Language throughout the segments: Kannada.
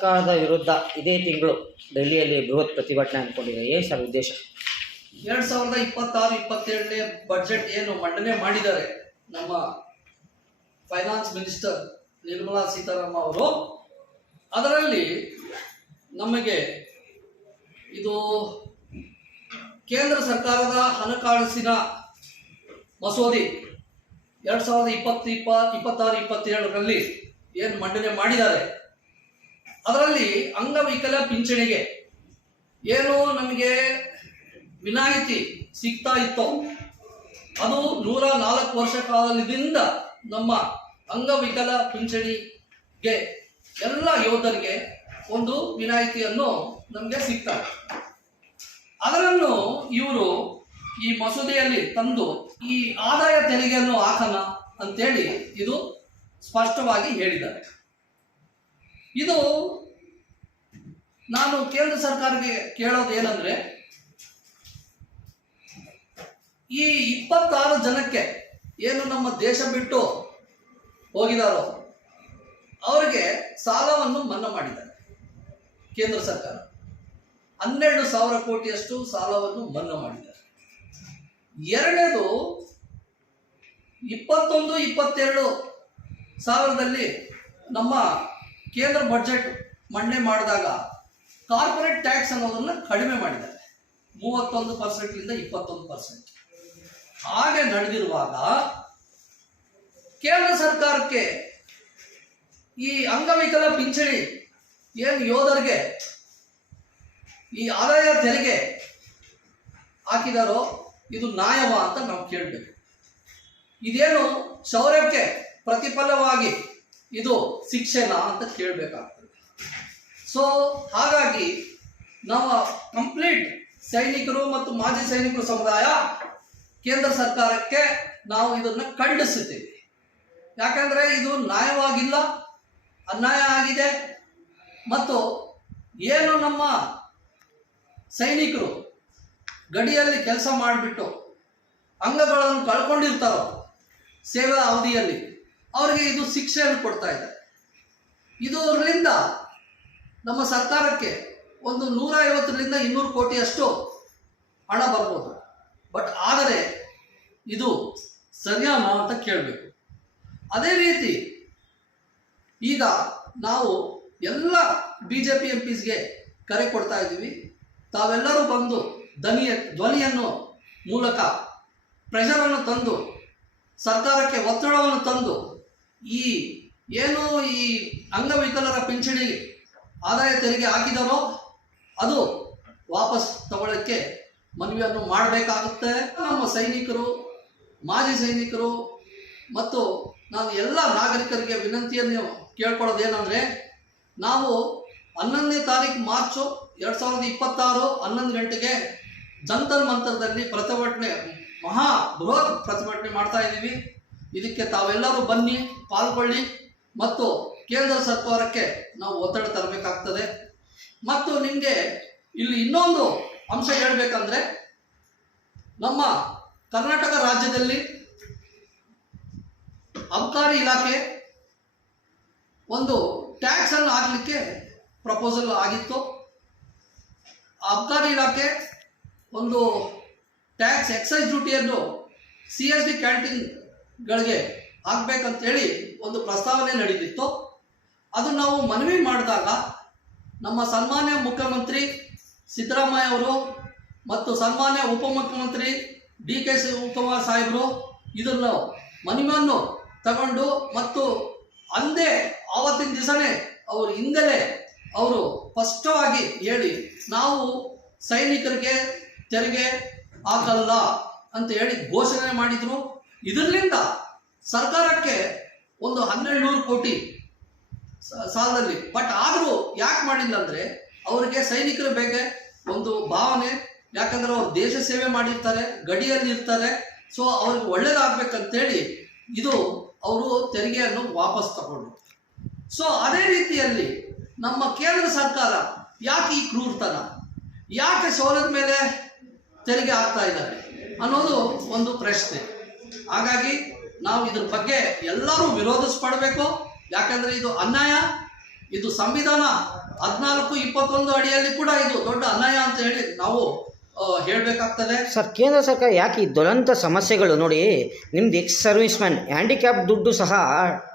ಸರ್ಕಾರದ ವಿರುದ್ಧ ಇದೇ ತಿಂಗಳು ಡೆಲ್ಲಿಯಲ್ಲಿ ಬೃಹತ್ ಪ್ರತಿಭಟನೆ ಅಂದ್ಕೊಂಡಿದೆ. ಏನು ಸರ್ ಉದ್ದೇಶ? 2026-27ನೇ ಬಜೆಟ್ ಏನು ಮಂಡನೆ ಮಾಡಿದ್ದಾರೆ ನಮ್ಮ ಫೈನಾನ್ಸ್ ಮಿನಿಸ್ಟರ್ ನಿರ್ಮಲಾ ಸೀತಾರಾಮನ್ ಅವರು, ಅದರಲ್ಲಿ ನಮಗೆ ಇದು ಕೇಂದ್ರ ಸರ್ಕಾರದ ಹಣಕಾಸಿನ ಮಸೂದೆ 2026-27ರಲ್ಲಿ ಏನು ಮಂಡನೆ ಮಾಡಿದ್ದಾರೆ, ಅದರಲ್ಲಿ ಅಂಗವಿಕಲ ಪಿಂಚಣಿಗೆ ಏನು ನಮಗೆ ವಿನಾಯಿತಿ ಸಿಗ್ತಾ ಇತ್ತು, ಅದು 104 ವರ್ಷ ಕಾಲದಿಂದ ನಮ್ಮ ಅಂಗವಿಕಲ ಪಿಂಚಣಿಗೆ ಎಲ್ಲ ಯೋಧರಿಗೆ ಒಂದು ವಿನಾಯಿತಿಯನ್ನು ನಮಗೆ ಸಿಗ್ತಾರೆ. ಅದನ್ನು ಇವರು ಈ ಮಸೂದೆಯಲ್ಲಿ ತಂದು ಈ ಆದಾಯ ತೆರಿಗೆಯನ್ನು ಹಾಕೋಣ ಅಂತೇಳಿ ಇದು ಸ್ಪಷ್ಟವಾಗಿ ಹೇಳಿದ್ದಾರೆ. ಇದು ನಾನು ಕೇಂದ್ರ ಸರ್ಕಾರಕ್ಕೆ ಕೇಳೋದು ಏನಂದ್ರೆ, ಈ 26 ಜನಕ್ಕೆ ಏನು ನಮ್ಮ ದೇಶ ಬಿಟ್ಟು ಹೋಗಿದಾರೋ ಅವರಿಗೆ ಸಾಲವನ್ನು ಮನ್ನಾ ಮಾಡಿದ್ದಾರೆ ಕೇಂದ್ರ ಸರ್ಕಾರ. 12,000 ಕೋಟಿಯಷ್ಟು ಸಾಲವನ್ನು ಮನ್ನಾ ಮಾಡಿದ್ದಾರೆ. ಎರಡನೇದು 21-22 ಸಾವಿರದಲ್ಲಿ ನಮ್ಮ ಕೇಂದ್ರ ಬಜೆಟ್ ಮಂಡನೆ ಮಾಡಿದಾಗ ಕಾರ್ಪೊರೇಟ್ ಟ್ಯಾಕ್ಸ್ ಅನ್ನೋದನ್ನು ಕಡಿಮೆ ಮಾಡಿದ್ದಾರೆ, 31%ಲಿಂದ 21%. ಹಾಗೆ ನಡೆದಿರುವಾಗ ಕೇಂದ್ರ ಸರ್ಕಾರಕ್ಕೆ ಈ ಅಂಗವಿಕಲ ಪಿಂಚಣಿ ಏನು ಯೋಧರಿಗೆ ಈ ಆದಾಯ ತೆರಿಗೆ ಹಾಕಿದಾರೋ ಇದು ನ್ಯಾಯವಾ ಅಂತ ನಾವು ಕೇಳಬೇಕು. ಇದೇನು ಶೌರ್ಯಕ್ಕೆ ಪ್ರತಿಫಲವಾಗಿ ಇದು ಶಿಕ್ಷೆನಾ ಅಂತ ಕೇಳಬೇಕಾಗ್ತದೆ. ಸೊ ಹಾಗಾಗಿ ನಾವು ಕಂಪ್ಲೀಟ್ ಸೈನಿಕರು ಮತ್ತು ಮಾಜಿ ಸೈನಿಕರು ಸಮುದಾಯ ಕೇಂದ್ರ ಸರ್ಕಾರಕ್ಕೆ ನಾವು ಇದನ್ನು ಖಂಡಿಸುತ್ತೇವೆ. ಯಾಕಂದರೆ ಇದು ನ್ಯಾಯವಾಗಿಲ್ಲ, ಅನ್ಯಾಯ ಆಗಿದೆ. ಮತ್ತು ಏನು ನಮ್ಮ ಸೈನಿಕರು ಗಡಿಯಲ್ಲಿ ಕೆಲಸ ಮಾಡಿಬಿಟ್ಟು ಅಂಗಗಳನ್ನು ಕಳ್ಕೊಂಡಿರ್ತಾರೋ ಸೇವಾ ಅವಧಿಯಲ್ಲಿ, ಅವರಿಗೆ ಇದು ಶಿಕ್ಷೆಯನ್ನು ಕೊಡ್ತಾ ಇದ್ದಾರೆ. ಇದರಿಂದ ನಮ್ಮ ಸರ್ಕಾರಕ್ಕೆ ಒಂದು 150ರಿಂದ 200 ಕೋಟಿಯಷ್ಟು ಹಣ ಬರ್ಬೋದು. ಬಟ್ ಆದರೆ ಇದು ಸರಿಯಾನಾ ಅಂತ ಕೇಳಬೇಕು. ಅದೇ ರೀತಿ ಈಗ ನಾವು ಎಲ್ಲ BJP MPsಗೆ ಕರೆ ಕೊಡ್ತಾ ಇದ್ದೀವಿ, ತಾವೆಲ್ಲರೂ ಬಂದು ಧ್ವನಿಯನ್ನು ಮೂಲಕ ಪ್ರೆಷರನ್ನು ತಂದು ಸರ್ಕಾರಕ್ಕೆ ಒತ್ತಡವನ್ನು ತಂದು ಈ ಏನು ಈ ಅಂಗವಿಕಲರ ಪಿಂಚಣಿ ಆದಾಯ ತೆರಿಗೆ ಹಾಕಿದರೋ ಅದು ವಾಪಸ್ ತಗೊಳ್ಳೋಕ್ಕೆ ಮನವಿಯನ್ನು ಮಾಡಬೇಕಾಗುತ್ತೆ. ನಮ್ಮ ಸೈನಿಕರು, ಮಾಜಿ ಸೈನಿಕರು ಮತ್ತು ನಾನು ಎಲ್ಲ ನಾಗರಿಕರಿಗೆ ವಿನಂತಿಯನ್ನು ಕೇಳ್ಕೊಳ್ಳೋದೇನೆಂದರೆ, ನಾವು 11ನೇ ತಾರೀಕು ಮಾರ್ಚು 2026 11 ಗಂಟೆಗೆ ಜಂತರ್ ಮಂತರದಲ್ಲಿ ಪ್ರತಿಭಟನೆ, ಮಹಾ ಬೃಹತ್ ಪ್ರತಿಭಟನೆ ಮಾಡ್ತಾ ಇದ್ದೀವಿ. ಇದಕ್ಕೆ ತಾವೆಲ್ಲರೂ ಬನ್ನಿ, ಪಾಲ್ಗೊಳ್ಳಿ ಮತ್ತು ಕೇಂದ್ರ ಸರ್ಕಾರಕ್ಕೆ ನಾವು ಒತ್ತಡ ತರಬೇಕಾಗ್ತದೆ. ಮತ್ತು ನಿಮಗೆ ಇಲ್ಲಿ ಇನ್ನೊಂದು ಅಂಶ ಹೇಳಬೇಕಂದ್ರೆ, ನಮ್ಮ ಕರ್ನಾಟಕ ರಾಜ್ಯದಲ್ಲಿ ಅಬಕಾರಿ ಇಲಾಖೆ ಒಂದು ಟ್ಯಾಕ್ಸ್ ಅನ್ನು ಹಾಕಲಿಕ್ಕೆ ಪ್ರಪೋಸಲ್ ಆಗಿತ್ತು. ಅಬಕಾರಿ ಇಲಾಖೆ ಒಂದು ಟ್ಯಾಕ್ಸ್ ಎಕ್ಸೈಸ್ ಡ್ಯೂಟಿಯನ್ನು CSD ಕ್ಯಾಂಟೀನ್ಗಳಿಗೆ ಹಾಕಬೇಕಂತೇಳಿ ಒಂದು ಪ್ರಸ್ತಾವನೆ ನಡೀತಿತ್ತು. ಅದು ನಾವು ಮನವಿ ಮಾಡಿದಾಗ ನಮ್ಮ ಸನ್ಮಾನ್ಯ ಮುಖ್ಯಮಂತ್ರಿ ಸಿದ್ದರಾಮಯ್ಯ ಅವರು ಮತ್ತು ಸನ್ಮಾನ್ಯ ಉಪಮುಖ್ಯಮಂತ್ರಿ DK ಶಿವಕುಮಾರ್ ಸಾಹೇಬರು ಇದನ್ನು ಮನವಿಯನ್ನು ತಗೊಂಡು ಮತ್ತು ಅಂದೇ ಆವತ್ತಿನ ದಿವಸನೇ ಅವರು ಹಿಂದಲೇ ಅವರು ಸ್ಪಷ್ಟವಾಗಿ ಹೇಳಿ, ನಾವು ಸೈನಿಕರಿಗೆ ತೆರಿಗೆ ಹಾಕಲ್ಲ ಅಂತ ಹೇಳಿ ಘೋಷಣೆ ಮಾಡಿದರು. ಇದರಿಂದ ಸರ್ಕಾರಕ್ಕೆ ಒಂದು 1200 ಕೋಟಿ ಸಾಲದಲ್ಲಿ. ಬಟ್ ಆದರೂ ಯಾಕೆ ಮಾಡಿಲ್ಲ ಅಂದರೆ, ಅವರಿಗೆ ಸೈನಿಕರ ಬಗ್ಗೆ ಒಂದು ಭಾವನೆ, ಯಾಕಂದರೆ ಅವರು ದೇಶ ಸೇವೆ ಮಾಡಿರ್ತಾರೆ, ಗಡಿಯಲ್ಲಿ ಇರ್ತಾರೆ. ಸೊ ಅವ್ರಿಗೆ ಒಳ್ಳೇದಾಗಬೇಕಂತೇಳಿ ಇದು ಅವರು ತೆರಿಗೆಯನ್ನು ವಾಪಸ್ ತಗೊಂಡು. ಸೊ ಅದೇ ರೀತಿಯಲ್ಲಿ ನಮ್ಮ ಕೇಂದ್ರ ಸರ್ಕಾರ ಯಾಕೆ ಈ ಕ್ರೂರತನ, ಯಾಕೆ ಸೌಲಭ್ಯದ ಮೇಲೆ ತೆರಿಗೆ ಹಾಕ್ತಾ ಇದ್ದಾರೆ ಅನ್ನೋದು ಒಂದು ಪ್ರಶ್ನೆ. ಹಾಗಾಗಿ ನಾವು ಇದ್ರ ಬಗ್ಗೆ ಎಲ್ಲರೂ ವಿರೋಧಿಸ್ಪಡಬೇಕು. ಯಾಕಂದರೆ ಇದು ಅನ್ಯಾಯ ಇದು ಸಂವಿಧಾನ 14(21) ಅಡಿಯಲ್ಲಿ ಕೂಡ ಇದು ದೊಡ್ಡ ಅನ್ಯಾಯ ಅಂತ ಹೇಳಿ ನಾವು ಹೇಳಬೇಕಾಗ್ತದೆ. ಸರ್, ಕೇಂದ್ರ ಸರ್ಕಾರ ಯಾಕೆ ಈ ದುರಂತ ಸಮಸ್ಯೆಗಳು ನೋಡಿ, ನಿಮ್ದು ಎಕ್ಸ್ ಸರ್ವಿಸ್ ಮ್ಯಾನ್ ಹ್ಯಾಂಡಿಕ್ಯಾಪ್ ದುಡ್ಡು ಸಹ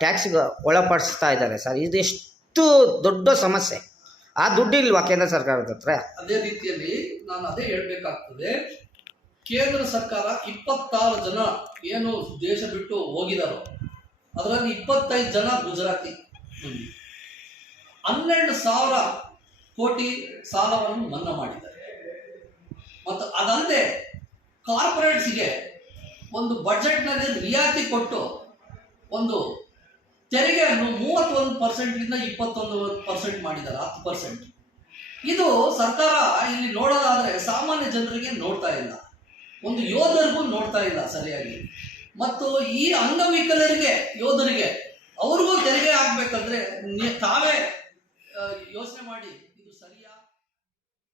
ಟ್ಯಾಕ್ಸ್ಗೆ ಒಳಪಡಿಸ್ತಾ ಇದ್ದಾರೆ ಸರ್. ಇದೆಷ್ಟು ದೊಡ್ಡ ಸಮಸ್ಯೆ. ಆ ದುಡ್ಡು ಇಲ್ವಾ ಕೇಂದ್ರ ಸರ್ಕಾರದ ಹತ್ರ? ಅದೇ ರೀತಿಯಲ್ಲಿ ನಾನು ಅದೇ ಹೇಳಬೇಕಾಗ್ತದೆ. ಕೇಂದ್ರ ಸರ್ಕಾರ 26 ಜನ ಏನು ದೇಶ ಬಿಟ್ಟು ಹೋಗಿದಾರೋ ಅದರಲ್ಲಿ 25 ಜನ ಗುಜರಾತಿ. 12,000 ಕೋಟಿ ಸಾಲವನ್ನು ಮನ್ನಾ ಮಾಡಿದ್ದಾರೆ. ಮತ್ತು ಅದಲ್ಲದೆ ಕಾರ್ಪೊರೇಟ್ಸ್ಗೆ ಒಂದು ಬಜೆಟ್ನಲ್ಲಿ ರಿಯಾಯಿತಿ ಕೊಟ್ಟು ಒಂದು ತೆರಿಗೆಯನ್ನು 31%ರಿಂದ 21% ಮಾಡಿದ್ದಾರೆ, 10%. ಇದು ಸರ್ಕಾರ ಇಲ್ಲಿ ನೋಡೋದಾದ್ರೆ ಸಾಮಾನ್ಯ ಜನರಿಗೆ ನೋಡ್ತಾ ಇಲ್ಲ, ಒಂದು ಯೋಧರಿಗೂ ನೋಡ್ತಾ ಇಲ್ಲ ಸರಿಯಾಗಿ. ಮತ್ತು ಈ ಅಂಗವಿಕಲರಿಗೆ ಯೋಧರಿಗೆ ಅವ್ರಿಗೂ ತೆರಿಗೆ ಹಾಕ್ಬೇಕಂದ್ರೆ ತಾವೇ ಯೋಚನೆ ಮಾಡಿ ಇದು ಸರಿಯಾದ